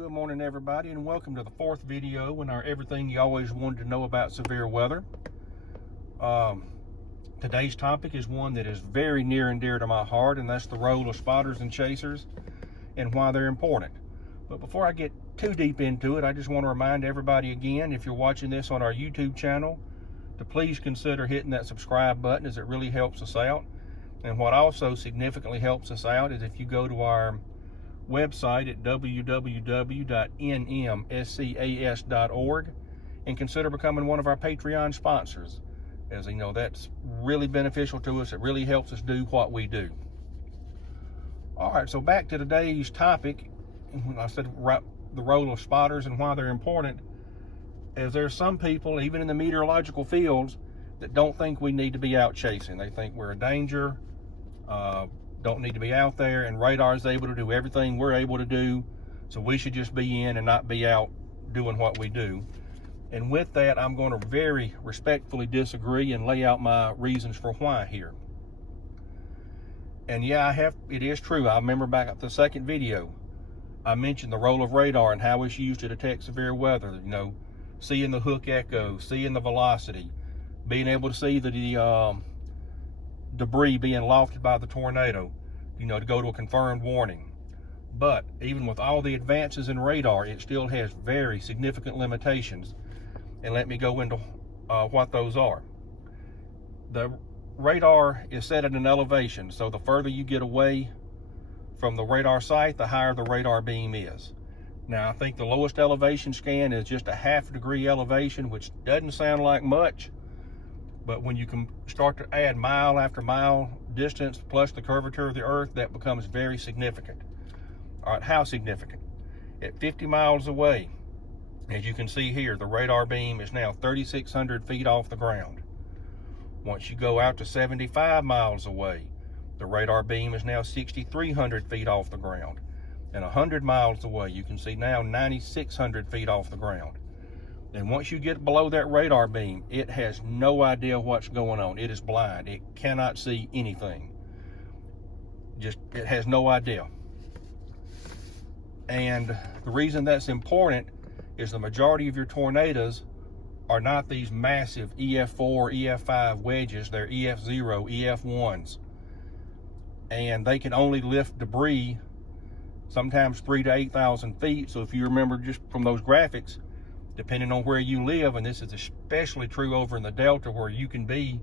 Good morning, everybody, and welcome to the fourth video in our everything you always wanted to know about severe weather. Today's topic is one that is very near and dear to my heart, and that's the role of spotters and chasers and why they're important. But before I get too deep into it, I just want to remind everybody again, if you're watching this on our YouTube channel, to please consider hitting that subscribe button, as it really helps us out. And what also significantly helps us out is if you go to our website at www.nmscas.org and consider becoming one of our Patreon sponsors. As you know, that's really beneficial to us. It really helps us do what we do. All right, so back to today's topic. When I said the role of spotters and why they're important, is there's some people, even in the meteorological fields, that don't think we need to be out chasing. They think we're a danger, don't need to be out there, and radar is able to do everything we're able to do, so we should just be in and not be out doing what we do. And with that, I'm going to very respectfully disagree and lay out my reasons for why here. And yeah, it is true. I remember back at the second video, I mentioned the role of radar and how it's used to detect severe weather. You know, seeing the hook echo, seeing the velocity, being able to see the debris being lofted by the tornado, you know, to go to a confirmed warning. But even with all the advances in radar, it still has very significant limitations. And let me go into what those are. The radar is set at an elevation, so the further you get away from the radar site, the higher the radar beam is. Now, I think the lowest elevation scan is just a ½ degree elevation, which doesn't sound like much, but when you can start to add mile after mile distance plus the curvature of the earth, that becomes very significant. All right, how significant? At 50 miles away, as you can see here, the radar beam is now 3,600 feet off the ground. Once you go out to 75 miles away, the radar beam is now 6,300 feet off the ground. And 100 miles away, you can see now 9,600 feet off the ground. And once you get below that radar beam, it has no idea what's going on. It is blind. It cannot see anything. It has no idea. And the reason that's important is the majority of your tornadoes are not these massive Ef4, Ef5 wedges. They're Ef0, Ef1s. And they can only lift debris sometimes 3,000 to 8,000 feet. So if you remember just from those graphics, depending on where you live, and this is especially true over in the Delta where you can be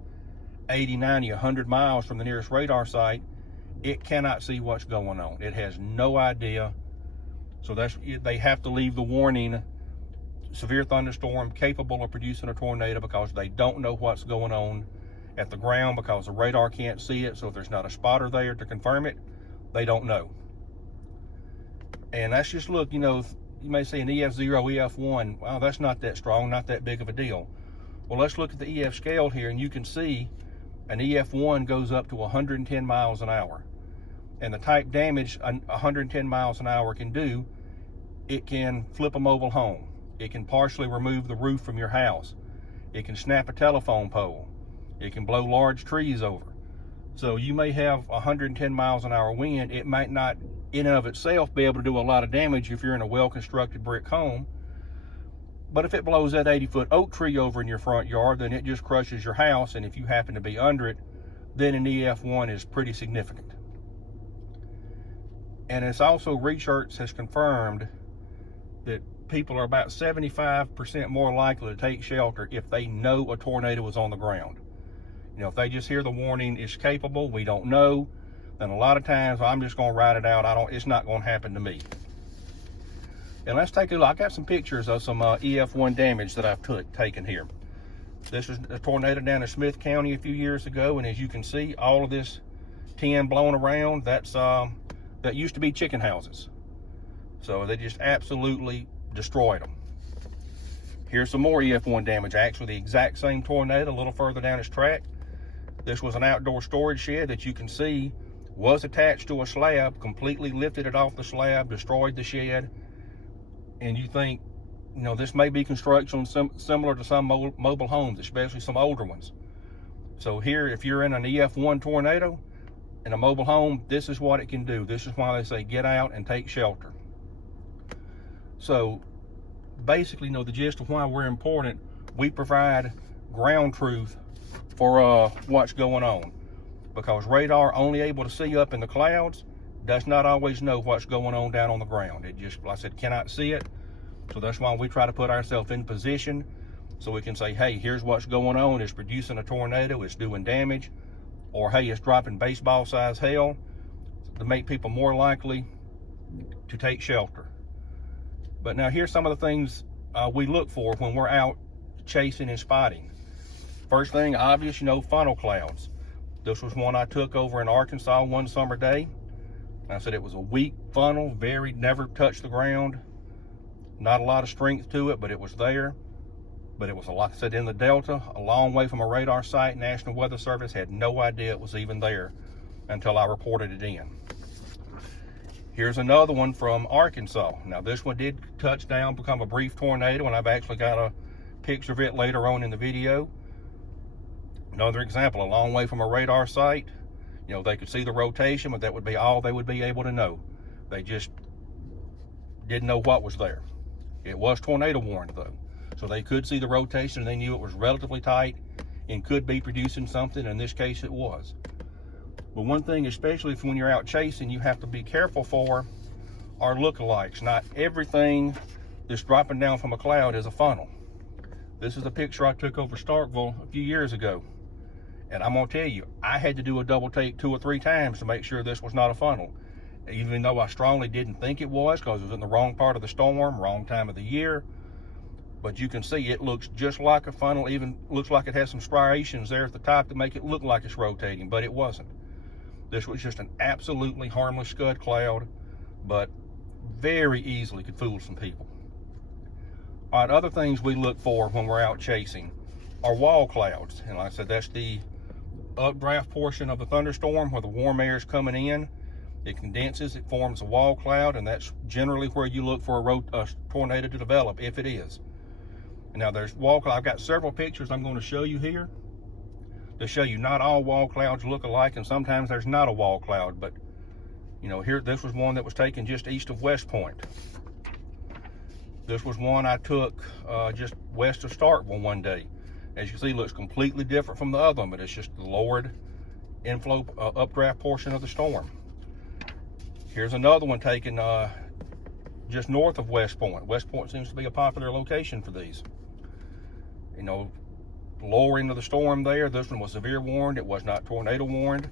80, 90, 100 miles from the nearest radar site, it cannot see what's going on. It has no idea. So they have to leave the warning, severe thunderstorm capable of producing a tornado, because they don't know what's going on at the ground, because the radar can't see it. So if there's not a spotter there to confirm it, they don't know. And that's just, look, you know, you may say an Ef0, Ef1, wow, that's not that strong, not that big of a deal. Well, let's look at the EF scale here, and you can see an Ef1 goes up to 110 miles an hour. And the type damage 110 miles an hour can do, it can flip a mobile home. It can partially remove the roof from your house. It can snap a telephone pole. It can blow large trees over. So you may have 110 miles an hour wind. It might not in and of itself be able to do a lot of damage if you're in a well-constructed brick home. But if it blows that 80-foot oak tree over in your front yard, then it just crushes your house. And if you happen to be under it, then an Ef1 is pretty significant. And it's also, research has confirmed that people are about 75% more likely to take shelter if they know a tornado is on the ground. You know, if they just hear the warning, it's capable, we don't know, then a lot of times I'm just going to ride it out. It's not going to happen to me. And let's take a look. I got some pictures of some Ef1 damage that I've taken here. This is a tornado down in Smith County a few years ago, and as you can see, all of this tin blown around, that used to be chicken houses. So they just absolutely destroyed them. Here's some more Ef1 damage. Actually, the exact same tornado, a little further down its track. This was an outdoor storage shed that you can see was attached to a slab, completely lifted it off the slab, destroyed the shed. And you think, you know, this may be construction similar to some mobile homes, especially some older ones. So here, if you're in an Ef1 tornado in a mobile home, this is what it can do. This is why they say get out and take shelter. So basically, the gist of why we're important. We provide ground truth for what's going on, because radar, only able to see up in the clouds, does not always know what's going on down on the ground. It just, like I said, cannot see it. So that's why we try to put ourselves in position so we can say, hey, here's what's going on. It's producing a tornado, it's doing damage, or hey, it's dropping baseball size hail, to make people more likely to take shelter. But now here's some of the things we look for when we're out chasing and spotting. First thing, obvious, funnel clouds. This was one I took over in Arkansas one summer day. I said it was a weak funnel, never touched the ground. Not a lot of strength to it, but it was there. But it was, like I said, in the Delta, a long way from a radar site. National Weather Service had no idea it was even there until I reported it in. Here's another one from Arkansas. Now this one did touch down, become a brief tornado, and I've actually got a picture of it later on in the video. Another example, a long way from a radar site. They could see the rotation, but that would be all they would be able to know. They just didn't know what was there. It was tornado warned though. So they could see the rotation, and they knew it was relatively tight and could be producing something. In this case, it was. But one thing, especially when you're out chasing, you have to be careful for are lookalikes. Not everything that's dropping down from a cloud is a funnel. This is a picture I took over Starkville a few years ago. And I'm gonna tell you, I had to do a double take 2 or 3 times to make sure this was not a funnel. Even though I strongly didn't think it was, because it was in the wrong part of the storm, wrong time of the year. But you can see it looks just like a funnel, even looks like it has some striations there at the top to make it look like it's rotating, but it wasn't. This was just an absolutely harmless scud cloud, but very easily could fool some people. All right, other things we look for when we're out chasing are wall clouds. And like I said, that's the updraft portion of the thunderstorm where the warm air is coming in. It condenses, it forms a wall cloud, and that's generally where you look for a tornado to develop, if it is. And now there's wall cloud. I've got several pictures I'm going to show you here to show you not all wall clouds look alike, and sometimes there's not a wall cloud. But here, this was one that was taken just east of West Point. This was one I took just west of Starkville one day. As you can see, it looks completely different from the other one, but it's just the lowered inflow updraft portion of the storm. Here's another one taken just north of West Point. West Point seems to be a popular location for these. Lower end of the storm there, this one was severe warned. It was not tornado warned.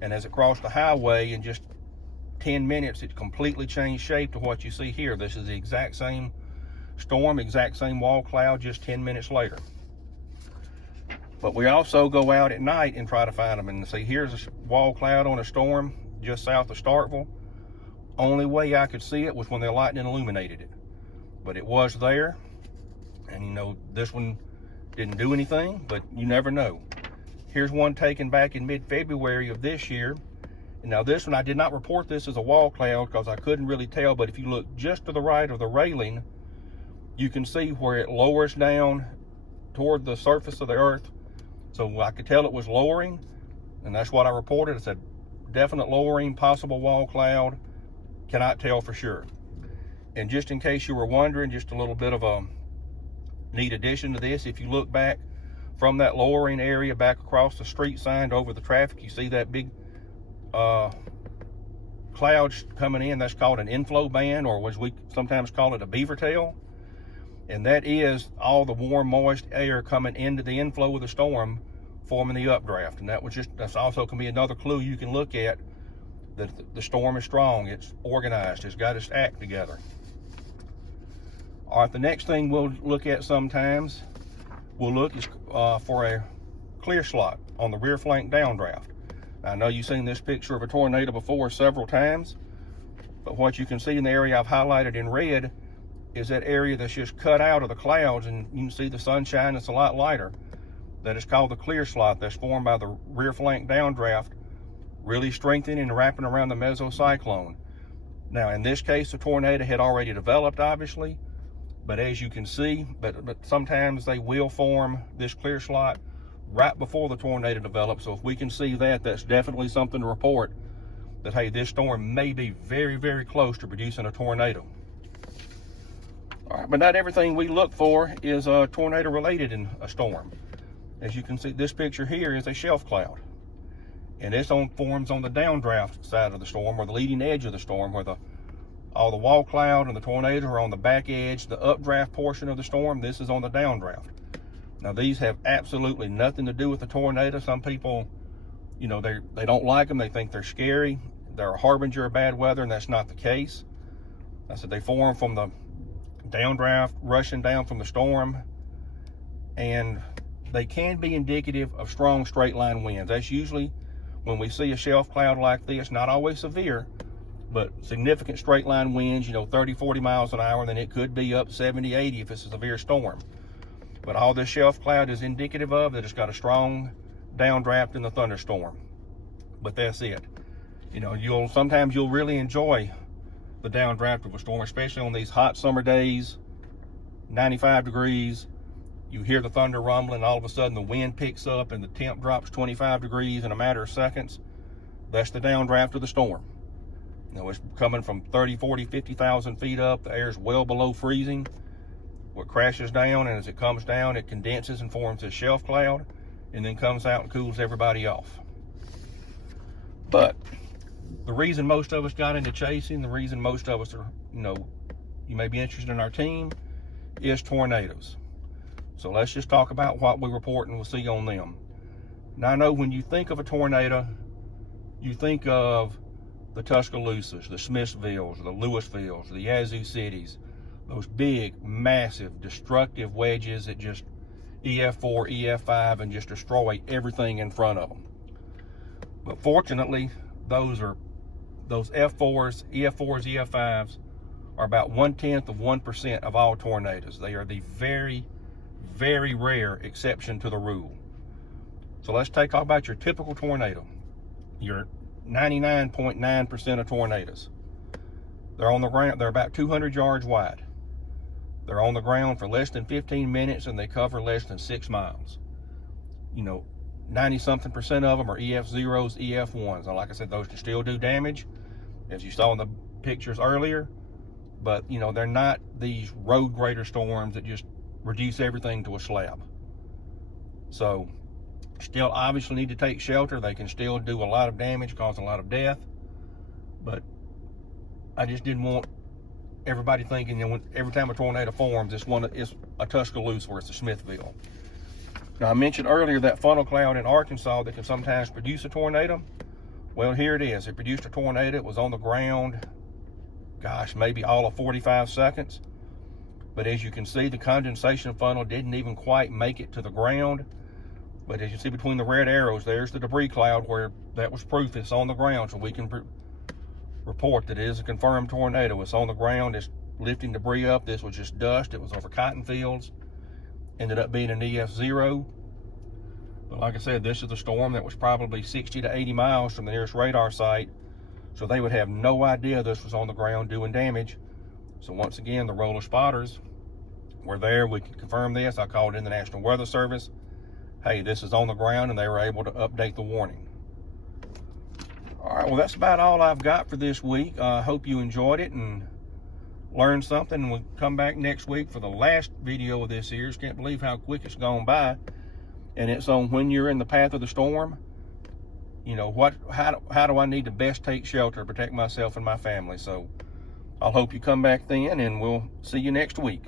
And as it crossed the highway, in just 10 minutes, it completely changed shape to what you see here. This is the exact same storm, exact same wall cloud, just 10 minutes later. But we also go out at night and try to find them. And see, here's a wall cloud on a storm just south of Starkville. Only way I could see it was when the lightning illuminated it. But it was there. And this one didn't do anything, but you never know. Here's one taken back in mid-February of this year. And now this one, I did not report this as a wall cloud because I couldn't really tell, but if you look just to the right of the railing, you can see where it lowers down toward the surface of the earth. So I could tell it was lowering, and that's what I reported. It said definite lowering, possible wall cloud, cannot tell for sure. And just in case you were wondering, just a little bit of a neat addition to this, if you look back from that lowering area back across the street sign over the traffic, you see that big clouds coming in. That's called an inflow ban, or as we sometimes call it, a beaver tail. And that is all the warm, moist air coming into the inflow of the storm, forming the updraft. And that's also can be another clue you can look at that the storm is strong, it's organized, it's got its act together. All right, the next thing we'll look at sometimes, is for a clear slot on the rear flank downdraft. I know you've seen this picture of a tornado before several times, but what you can see in the area I've highlighted in red is that area that's just cut out of the clouds, and you can see the sunshine, it's a lot lighter. That is called the clear slot. That's formed by the rear flank downdraft, really strengthening and wrapping around the mesocyclone. Now, in this case, the tornado had already developed, obviously, but as you can see, but sometimes they will form this clear slot right before the tornado develops. So if we can see that, that's definitely something to report that, hey, this storm may be very, very close to producing a tornado. All right, but not everything we look for is tornado related in a storm. As you can see, this picture here is a shelf cloud. And this forms on the downdraft side of the storm, or the leading edge of the storm, where all the wall cloud and the tornado are on the back edge. The updraft portion of the storm, this is on the downdraft. Now, these have absolutely nothing to do with the tornado. Some people, you know, they don't like them. They think they're scary. They're a harbinger of bad weather, and that's not the case. I said they form from the downdraft rushing down from the storm, and they can be indicative of strong straight line winds. That's usually when we see a shelf cloud like this, not always severe, but significant straight line winds, you know, 30, 40 miles an hour, then it could be up 70, 80 if it's a severe storm. But all this shelf cloud is indicative of that it's got a strong downdraft in the thunderstorm. But that's it. You know, sometimes you'll really enjoy the downdraft of a storm, especially on these hot summer days, 95 degrees. You hear the thunder rumbling, all of a sudden the wind picks up and the temp drops 25 degrees in a matter of seconds. That's the downdraft of the storm. You know, it's coming from 30, 40, 50,000 feet up. The air's well below freezing. What crashes down, and as it comes down, it condenses and forms a shelf cloud, and then comes out and cools everybody off. But the reason most of us got into chasing, the reason most of us are, you know, you may be interested in our team, is tornadoes. So let's just talk about what we report and we'll see on them. Now, I know when you think of a tornado, you think of the Tuscaloosas, the Smithsvilles, the Lewisvilles, the Yazoo Cities, those big, massive, destructive wedges that just Ef4, Ef5 and just destroy everything in front of them. But fortunately, those F4s, Ef4s, Ef5s are about 1/10% of all tornadoes. They are the very, very rare exception to the rule. So let's talk about your typical tornado. Your 99.9% of tornadoes. They're on the ground, they're about 200 yards wide. They're on the ground for less than 15 minutes and they cover less than 6 miles. You know, 90-something% of them are Ef0s, Ef1s. And like I said, those can still do damage, as you saw in the pictures earlier. But, you know, they're not these road grader storms that just reduce everything to a slab. So, still obviously need to take shelter. They can still do a lot of damage, cause a lot of death. But I just didn't want everybody thinking, you know, every time a tornado forms, it's a Tuscaloosa or it's a Smithville. Now, I mentioned earlier that funnel cloud in Arkansas that can sometimes produce a tornado. Well, here it is. It produced a tornado. It was on the ground, gosh, maybe all of 45 seconds. But as you can see, the condensation funnel didn't even quite make it to the ground. But as you see between the red arrows, there's the debris cloud where that was proof it's on the ground. So we can report that it is a confirmed tornado. It's on the ground. It's lifting debris up. This was just dust. It was over cotton fields. Ended up being an Ef0. But like I said, this is a storm that was probably 60 to 80 miles from the nearest radar site. So they would have no idea this was on the ground doing damage. So once again, the roller spotters were there. We can confirm this. I called in the National Weather Service. Hey, this is on the ground, and they were able to update the warning. All right, well, that's about all I've got for this week. I hope you enjoyed it and learned something. We'll come back next week for the last video of this series. Can't believe how quick it's gone by. And it's on when you're in the path of the storm. You know, how do I need to best take shelter, protect myself and my family? So I'll hope you come back then, and we'll see you next week.